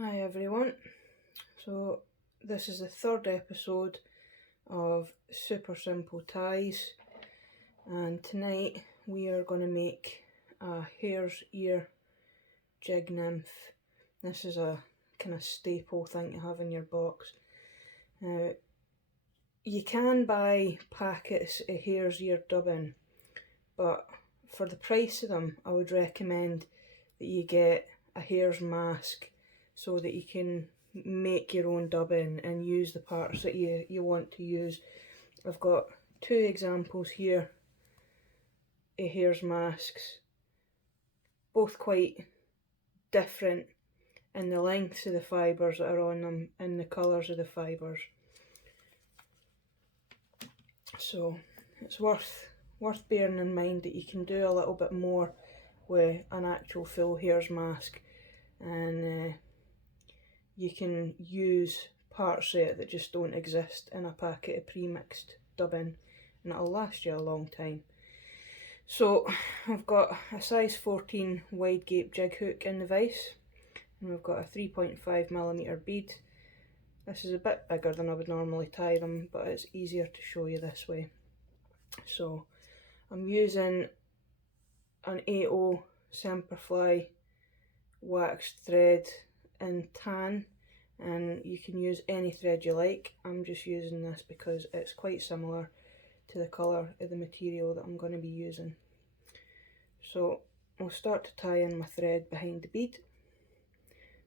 Hi everyone, so this is the third episode of Super Simple Ties, and tonight we are going to make a hare's ear jig nymph. This is a kind of staple thing to have in your box. Now, you can buy packets of hare's ear dubbing, but for the price of them I would recommend that you get a hare's mask so that you can make your own dubbing and use the parts that you want to use. I've got two examples here of hare's masks, both quite different in the lengths of the fibres that are on them and the colours of the fibres. So it's worth bearing in mind that you can do a little bit more with an actual full hare's mask, and you can use parts of it that just don't exist in a packet of pre-mixed dubbing, and it'll last you a long time. So I've got a size 14 wide gape jig hook in the vise, and we've got a 3.5mm bead. This is a bit bigger than I would normally tie them, but it's easier to show you this way. So I'm using an 80 Semperfli waxed thread in tan, and you can use any thread you like. I'm just using this because it's quite similar to the colour of the material that I'm going to be using. So I'll start to tie in my thread behind the bead,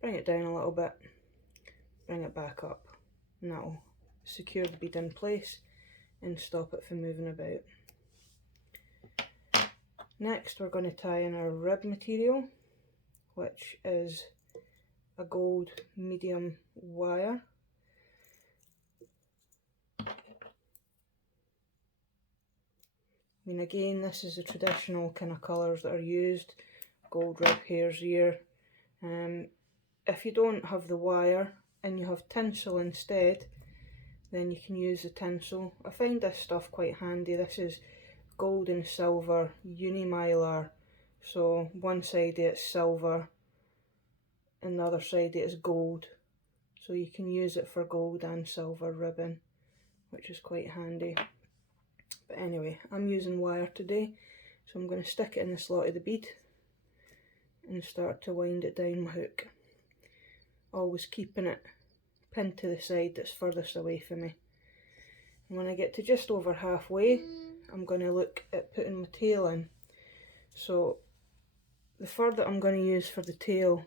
bring it down a little bit, bring it back up, and that'll secure the bead in place and stop it from moving about. Next we're going to tie in our rib material, which is a gold medium wire. I mean, again, this is the traditional kind of colours that are used, gold rib, hare's ear. If you don't have the wire and you have tinsel instead, then you can use the tinsel. I find this stuff quite handy. This is gold and silver unimylar, so one side it's silver and the other side it's gold, so you can use it for gold and silver ribbon, which is quite handy. But anyway, I'm using wire today, so I'm going to stick it in the slot of the bead and start to wind it down my hook, always keeping it pinned to the side that's furthest away from me. And when I get to just over halfway, I'm going to look at putting my tail in. So the fur that I'm going to use for the tail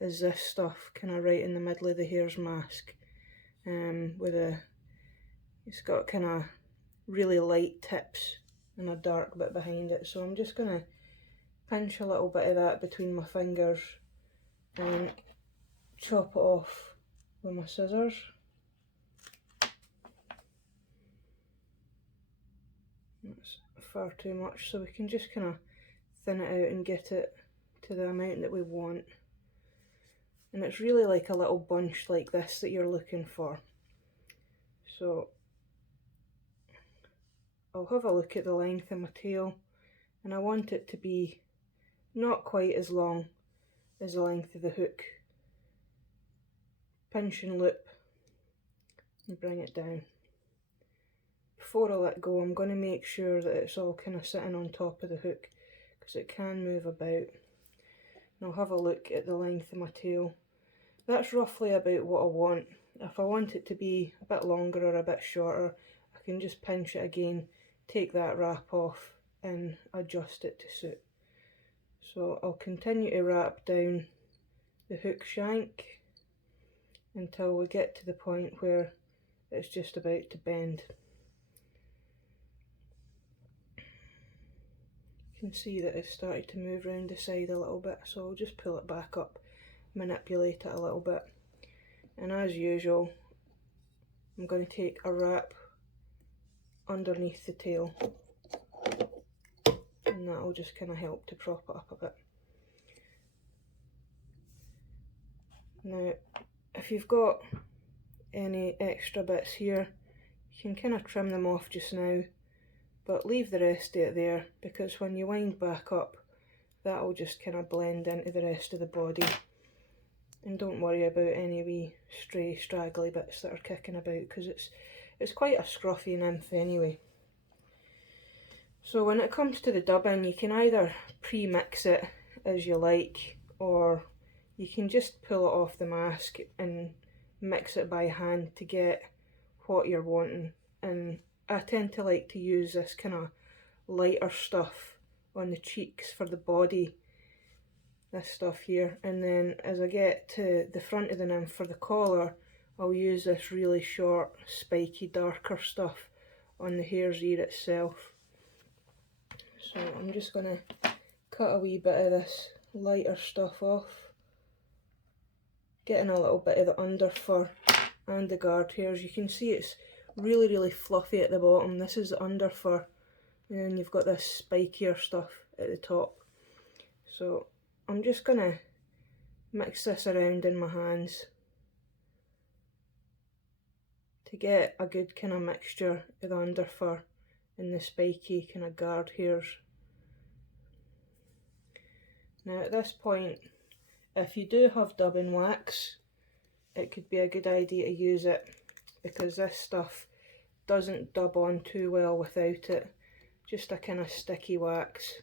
is this stuff kind of right in the middle of the hare's mask, it's got kind of really light tips and a dark bit behind it. So I'm just going to pinch a little bit of that between my fingers and chop it off with my scissors. That's far too much, so we can just kind of thin it out and get it to the amount that we want. And it's really like a little bunch like this that you're looking for. So I'll have a look at the length of my tail, and I want it to be not quite as long as the length of the hook. Pinch and loop and bring it down. Before I let go, I'm going to make sure that it's all kind of sitting on top of the hook, because it can move about. And I'll have a look at the length of my tail. That's roughly about what I want. If I want it to be a bit longer or a bit shorter, I can just pinch it again, take that wrap off and adjust it to suit. So I'll continue to wrap down the hook shank until we get to the point where it's just about to bend. You can see that it's started to move around the side a little bit, so I'll just pull it back up, manipulate it a little bit, and as usual I'm going to take a wrap underneath the tail, and that'll just kind of help to prop it up a bit. Now if you've got any extra bits here, you can kind of trim them off just now, but leave the rest of it there, because when you wind back up, that'll just kind of blend into the rest of the body And don't worry about any wee stray straggly bits that are kicking about, because it's quite a scruffy nymph anyway. So when it comes to the dubbing, you can either pre-mix it as you like, or you can just pull it off the mask and mix it by hand to get what you're wanting. And I tend to like to use this kind of lighter stuff on the cheeks for the body, this stuff here, and then as I get to the front of the nymph for the collar, I'll use this really short, spiky, darker stuff on the hare's ear itself. So I'm just going to cut a wee bit of this lighter stuff off, getting a little bit of the under fur and the guard hairs. You can see it's really fluffy at the bottom. This is the under fur, and then you've got this spikier stuff at the top. So I'm just going to mix this around in my hands to get a good kind of mixture of the under fur and the spiky kind of guard hairs. Now at this point, if you do have dubbing wax, it could be a good idea to use it, because this stuff doesn't dub on too well without it. Just a kind of sticky wax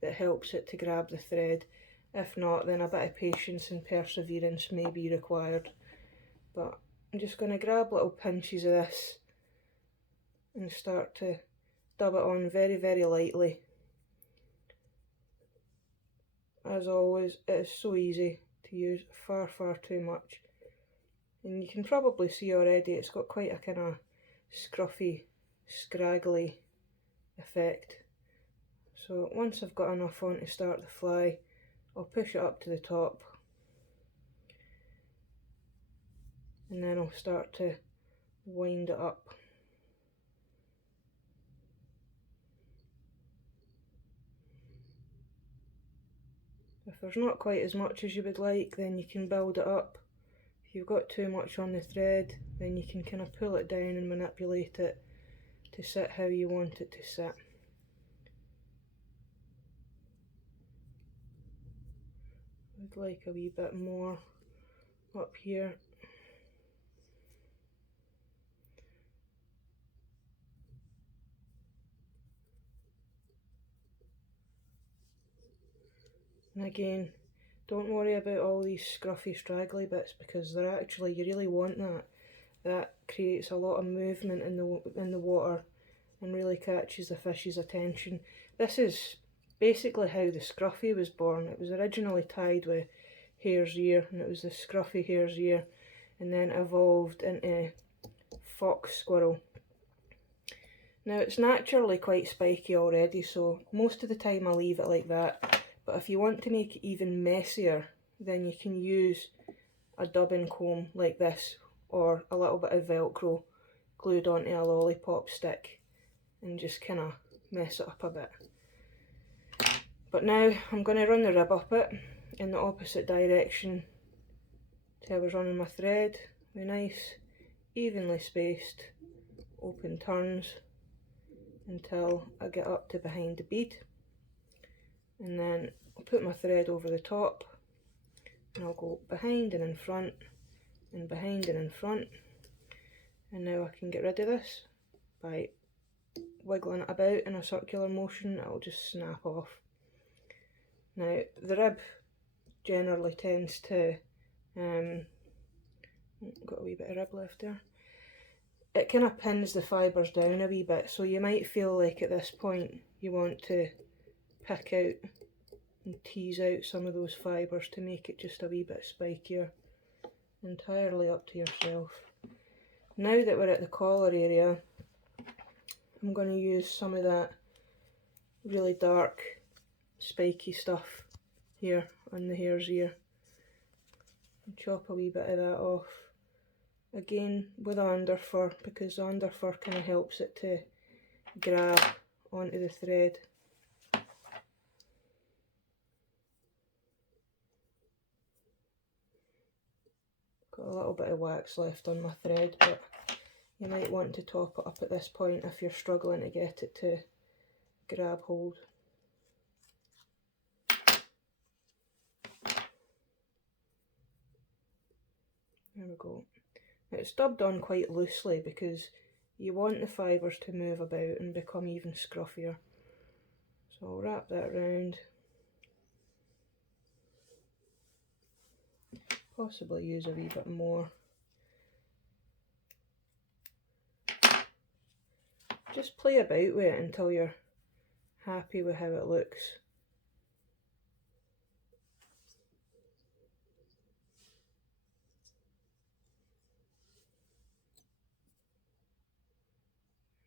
that helps it to grab the thread. If not, then a bit of patience and perseverance may be required. But I'm just going to grab little pinches of this and start to dub it on very lightly. As always, it is so easy to use, far too much. And you can probably see already it's got quite a kind of scruffy, scraggly effect. So once I've got enough on to start the fly, I'll push it up to the top, and then I'll start to wind it up. If there's not quite as much as you would like, then you can build it up. If you've got too much on the thread, then you can kind of pull it down and manipulate it to sit how you want it to sit. I'd like a wee bit more up here. And again, don't worry about all these scruffy, straggly bits, because they're actually, you really want that. That creates a lot of movement in the water and really catches the fish's attention. This is basically how the scruffy was born. It was originally tied with hare's ear, and it was the scruffy hare's ear, and then evolved into fox squirrel. Now it's naturally quite spiky already, so most of the time I leave it like that. But if you want to make it even messier, then you can use a dubbing comb like this, or a little bit of Velcro glued onto a lollipop stick, and just kind of mess it up a bit. But now I'm going to run the rib up it in the opposite direction to I was running my thread, with nice evenly spaced open turns until I get up to behind the bead. And then I'll put my thread over the top, and I'll go behind and in front, and behind and in front. And now I can get rid of this by wiggling it about in a circular motion. It'll just snap off. Now the rib generally tends to, got a wee bit of rib left there. It kind of pins the fibres down a wee bit, so you might feel like at this point you want to pick out and tease out some of those fibres to make it just a wee bit spikier. Entirely up to yourself. Now that we're at the collar area, I'm going to use some of that really dark spiky stuff here on the hare's ear and chop a wee bit of that off. Again with the under fur, because the under fur kind of helps it to grab onto the thread. Got a little bit of wax left on my thread, but you might want to top it up at this point if you're struggling to get it to grab hold. There we go. It's dubbed on quite loosely because you want the fibres to move about and become even scruffier. So I'll wrap that round. Possibly use a wee bit more. Just play about with it until you're happy with how it looks.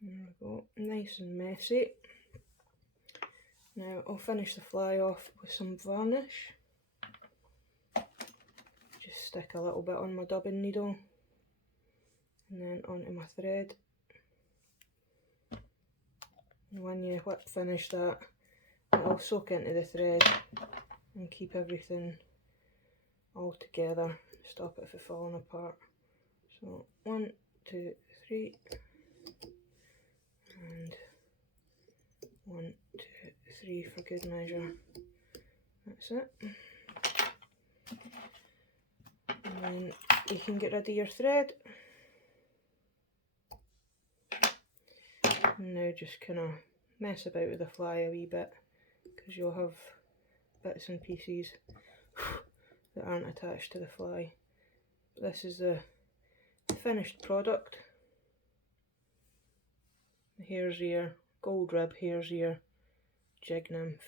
There we go, nice and messy. Now I'll finish the fly off with some varnish. Just stick a little bit on my dubbing needle and then onto my thread. And when you whip finish that, it'll soak into the thread and keep everything all together, stop it from falling apart. So 1, 2, 3, and 1, 2, 3 for good measure. That's it. And then you can get rid of your thread. And now just kind of mess about with the fly a wee bit, because you'll have bits and pieces that aren't attached to the fly. But this is the finished product. The hare's ear, gold rib hare's ear, jig nymph.